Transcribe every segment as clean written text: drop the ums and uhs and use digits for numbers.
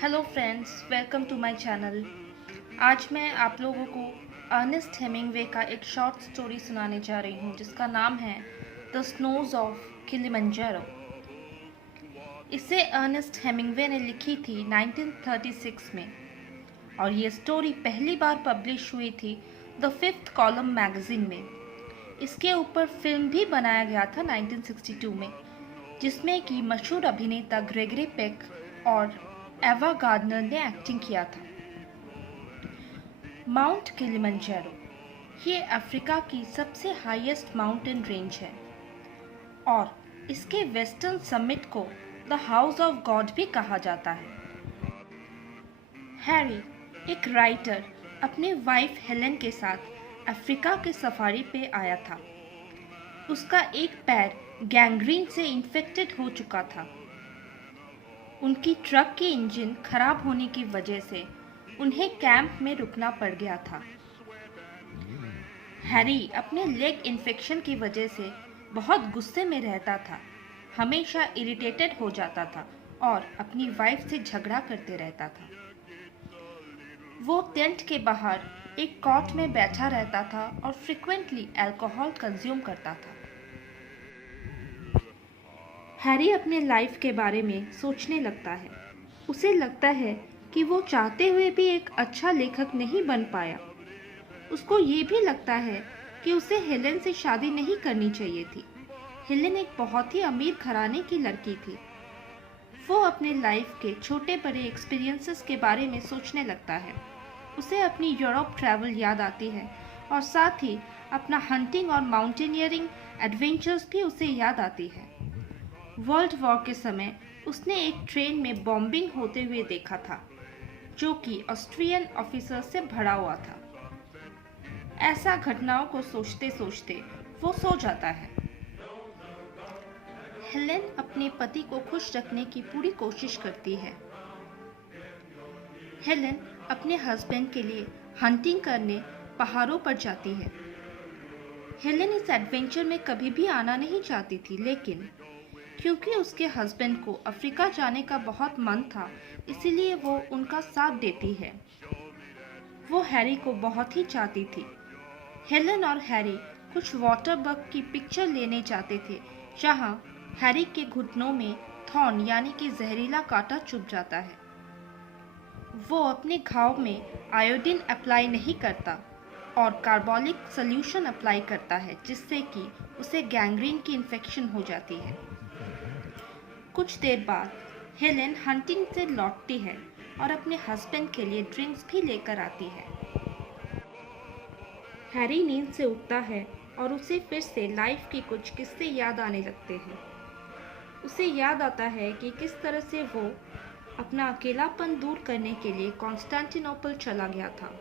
Hello friends, welcome to my channel. आज मैं आप लोगों को अर्नेस्ट हेमिंगवे का एक शॉर्ट स्टोरी सुनाने जा रही हूँ जिसका नाम है द स्नोज ऑफ किलिमंजारो। इसे अर्नेस्ट हेमिंगवे ने लिखी थी 1936 में और ये स्टोरी पहली बार पब्लिश हुई थी द फिफ्थ कॉलम मैगजीन में। इसके ऊपर फिल्म भी बनाया गया था 1962 में, जिसमें कि मशहूर अभिनेता ग्रेगरी पेक और एवा गार्डनर ने एक्टिंग किया था। माउंट किलिमंजारो ये अफ्रीका की सबसे हाईएस्ट माउंटेन रेंज है और इसके वेस्टर्न समिट को द हाउस ऑफ गॉड भी कहा जाता है। हैरी, एक राइटर, अपनी वाइफ हेलेन के साथ अफ्रीका के सफारी पे आया था। उसका एक पैर गैंग्रीन से इन्फेक्टेड हो चुका था। उनकी ट्रक की इंजन खराब होने की वजह से उन्हें कैंप में रुकना पड़ गया था। हैरी अपने लेग इन्फेक्शन की वजह से बहुत गुस्से में रहता था, हमेशा इरिटेटेड हो जाता था और अपनी वाइफ से झगड़ा करते रहता था। वो टेंट के बाहर एक कॉट में बैठा रहता था और फ्रिक्वेंटली अल्कोहल कंज्यूम करता था। हैरी अपने लाइफ के बारे में सोचने लगता है। उसे लगता है कि वो चाहते हुए भी एक अच्छा लेखक नहीं बन पाया। उसको ये भी लगता है कि उसे हेलेन से शादी नहीं करनी चाहिए थी। हेलेन एक बहुत ही अमीर घराने की लड़की थी। वो अपने लाइफ के छोटे बड़े एक्सपीरियंसेस के बारे में सोचने लगता है। उसे अपनी यूरोप ट्रैवल याद आती है और साथ ही अपना हंटिंग और माउंटेनियरिंग एडवेंचर्स भी उसे याद आती है। वर्ल्ड वॉर के समय उसने एक ट्रेन में बॉम्बिंग होते हुए देखा था, जो कि ऑस्ट्रियन ऑफिसर से भरा हुआ था। ऐसा घटनाओं को सोचते सोचते वो सो जाता है। हेलेन अपने पति को खुश रखने की पूरी कोशिश करती है। हेलेन अपने हस्बैंड के लिए हंटिंग करने पहाड़ों पर जाती है। हेलेन इस एडवेंचर में कभी भी आना नहीं चाहती थी, लेकिन क्योंकि उसके हस्बैंड को अफ्रीका जाने का बहुत मन था, इसीलिए वो उनका साथ देती है। वो हैरी को बहुत ही चाहती थी। हेलेन और हैरी कुछ वाटर बग की पिक्चर लेने जाते थे, जहां हैरी के घुटनों में थॉर्न यानी कि जहरीला कांटा चुभ जाता है। वो अपने घाव में आयोडीन अप्लाई नहीं करता और कार्बोलिक सॉल्यूशन अप्लाई करता है, जिससे कि उसे गैंग्रीन की इन्फेक्शन हो जाती है। कुछ देर बाद हेलेन हंटिंग से लौटती है और अपने हस्बैंड के लिए ड्रिंक्स भी लेकर आती है। हैरी नींद से उठता है और उसे फिर से लाइफ के कुछ किस्से याद आने लगते हैं। उसे याद आता है कि किस तरह से वो अपना अकेलापन दूर करने के लिए कॉन्स्टेंटिनोपल चला गया था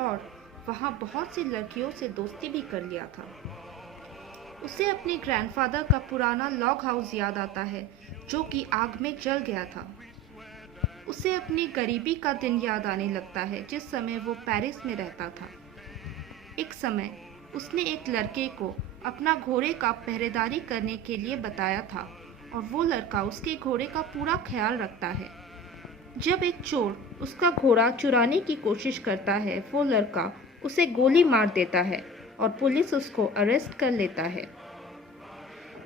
और वहाँ बहुत सी लड़कियों से दोस्ती भी कर लिया था। उसे अपने ग्रैंडफादर का पुराना लॉग हाउस याद आता है, जो कि आग में जल गया था। उसे अपनी गरीबी का दिन याद आने लगता है, जिस समय वो पेरिस में रहता था। एक समय उसने एक लड़के को अपना घोड़े का पहरेदारी करने के लिए बताया था और वो लड़का उसके घोड़े का पूरा ख्याल रखता है। जब एक चोर उसका घोड़ा चुराने की कोशिश करता है, वो लड़का उसे गोली मार देता है और पुलिस उसको अरेस्ट कर लेता है।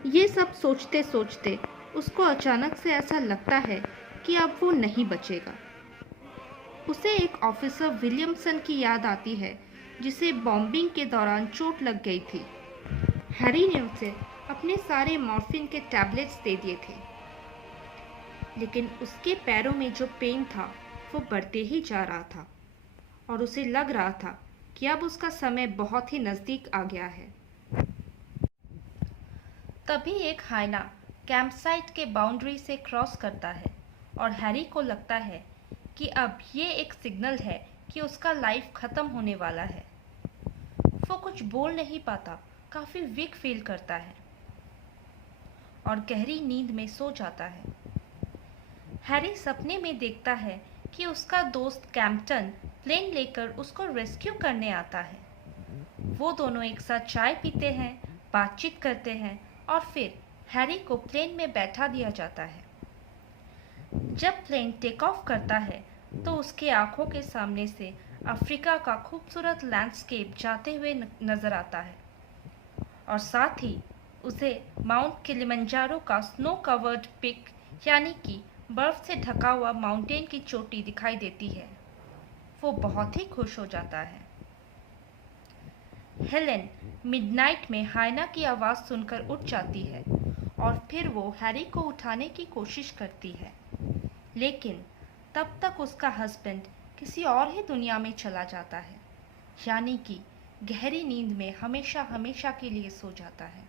ये सब सोचते सोचते उसको अचानक से ऐसा लगता है कि अब वो नहीं बचेगा। उसे एक ऑफिसर विलियमसन की याद आती है, जिसे बॉम्बिंग के दौरान चोट लग गई थी। हैरी ने उसे अपने सारे मॉर्फिन के टैबलेट्स दे दिए थे, लेकिन उसके पैरों में जो पेन था वो बढ़ते ही जा रहा था और उसे लग रहा था कि अब उसका समय बहुत ही नज़दीक आ गया है। तभी एक हाइना कैंपसाइट के बाउंड्री से क्रॉस करता है और हैरी को लगता है कि अब ये एक सिग्नल है कि उसका लाइफ ख़त्म होने वाला है। वो कुछ बोल नहीं पाता, काफ़ी वीक फील करता है और गहरी नींद में सो जाता है। हैरी सपने में देखता है कि उसका दोस्त कैम्पटन प्लेन लेकर उसको रेस्क्यू करने आता है। वो दोनों एक साथ चाय पीते हैं, बातचीत करते हैं और फिर हैरी को प्लेन में बैठा दिया जाता है। जब प्लेन टेक ऑफ करता है तो उसके आंखों के सामने से अफ्रीका का खूबसूरत लैंडस्केप जाते हुए नजर आता है और साथ ही उसे माउंट किलिमंजारो का स्नो कवर्ड पिक यानी कि बर्फ से ढका हुआ माउंटेन की चोटी दिखाई देती है। वो बहुत ही खुश हो जाता है। हेलेन मिडनाइट में हाइना की आवाज़ सुनकर उठ जाती है और फिर वो हैरी को उठाने की कोशिश करती है, लेकिन तब तक उसका हस्बैंड किसी और ही दुनिया में चला जाता है, यानी कि गहरी नींद में हमेशा हमेशा के लिए सो जाता है।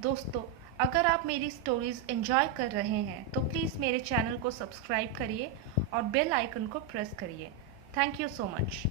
दोस्तों, अगर आप मेरी स्टोरीज़ एंजॉय कर रहे हैं तो प्लीज़ मेरे चैनल को सब्सक्राइब करिए और बेल आइकन को प्रेस करिए। Thank you so much.